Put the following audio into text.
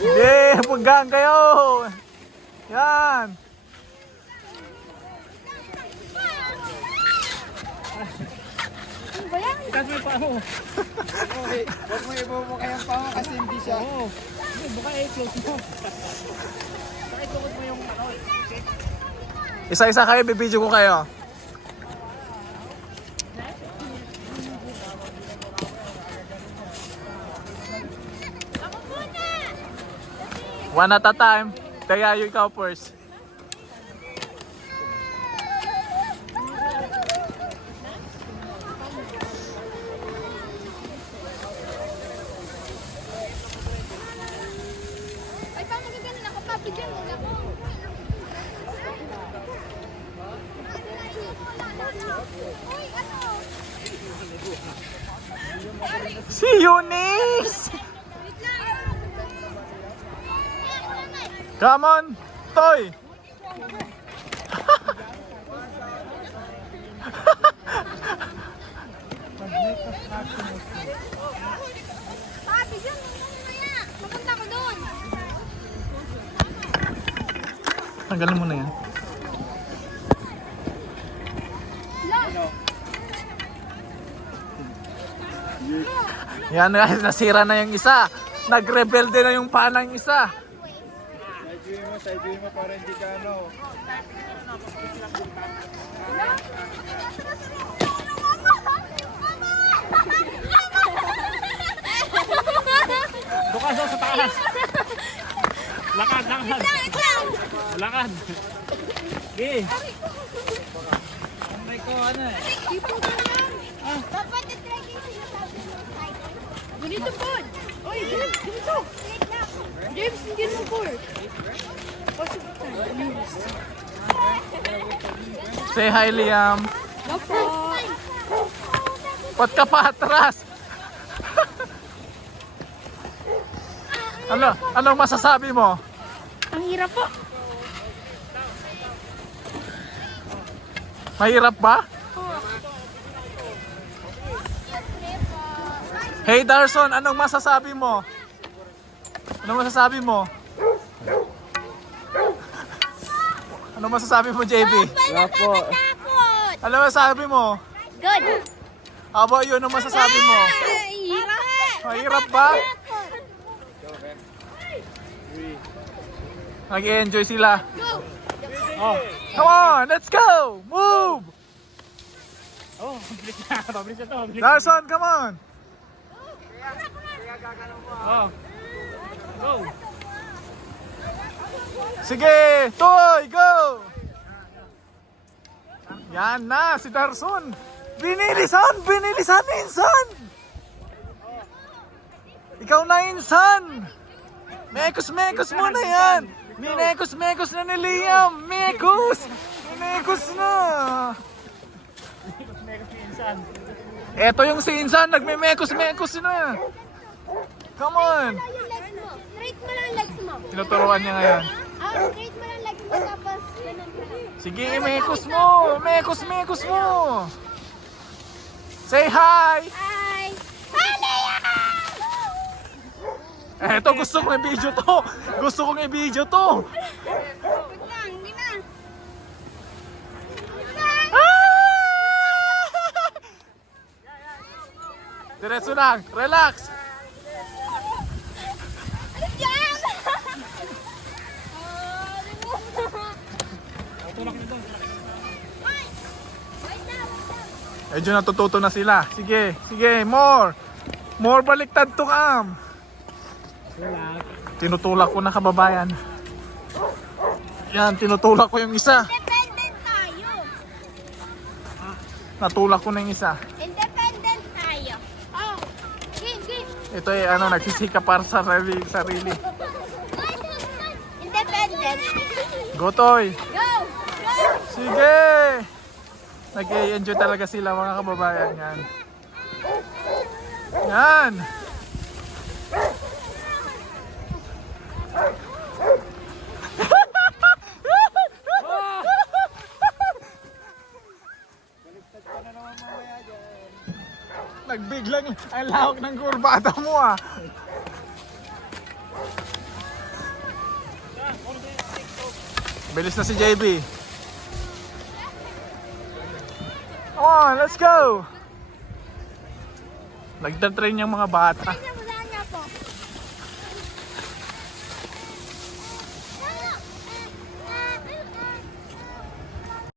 Yeah, paggang kayo. Yan. Ikas mo yung paa mo. Huwag mo ibubuka yung paa mo kasi hindi siya. Oo. Hindi, baka i-close mo. Baka i-close mo yung ano. Isa-isa kayo, bibidyo ko kayo. One at a time. Kaya yung ikaw first. Ay, paano gaganin ako? Papigyan mo na ako. Uy, ano? Si Eunice! Wait lang. Come on, Toy! Papigyan mo na mamaya. Mapunta ko doon. Tanggalin mo na yan. Yan guys, nasira na yung isa. Nag-rebelde na yung panang isa. Side mo para hindi ka ano. Bukas sa taas. Lakad, lakad. Lakad. Okay. Ang may ko, ano eh. Dapat i-trekking sinasabi mo. Ganito po. Oy, James, ganito. James, hindi mo po. Say hi, Liam. Opo. Ba't ka pa atras? Anong masasabi mo? Ang hirap po. Mahirap ba? Hey Darson, anong masasabi mo? Anong masasabi mo? Anong masasabi mo, JB? Wala po. Takot. Anong masasabi mo? Good. How about you? Anong masasabi mo? Hirap. Mahirap ba? Nag-i-enjoy sila. Go. Oh. Come on, let's go! Move! Oh, mabilis na. Mabilis na to. Mabilis. Darson, come on! Oh. Go. Sige, Toy, go! Yan na, si Darson. Binilisan! Binilisan, Insan! Ikaw na, Insan! Mekos mo na yan! Minekos na ni Liam! Mekos na! Eto yung si Insan, nagme-mekos na. Come on! Straight mo lang legs mo. Tinuturuan niya ngayon. Straight mo lang legs mo tapos ganun ka lang. Sige, mekos mo! Mekos mo! Say hi! Hi! Halaya! Eto, gusto kong i-video to! Gusto kong i-video to! Wait lang, hindi na. Diretso lang, relax! Ano dyan? Tulak na doon. Wait lang. Medyo natututo na sila. Sige, more! More baliktad to kam! Tulak. Tinutulak ko na, kababayan. Yan, tinutulak ko yung isa. Independent tayo. Natulak ko na yung isa. Independent tayo. Oh. Game. Ito ay nagsisikap para sa sarili. Independent. Go, Toy! Go! Sige! Nag-i-enjoy talaga sila, mga kababayan. Yan! Nagbiglang ang lawak ng kurbada mo ah. Bilis na si JB. Come on, let's go! Nagtatrain yung mga bata.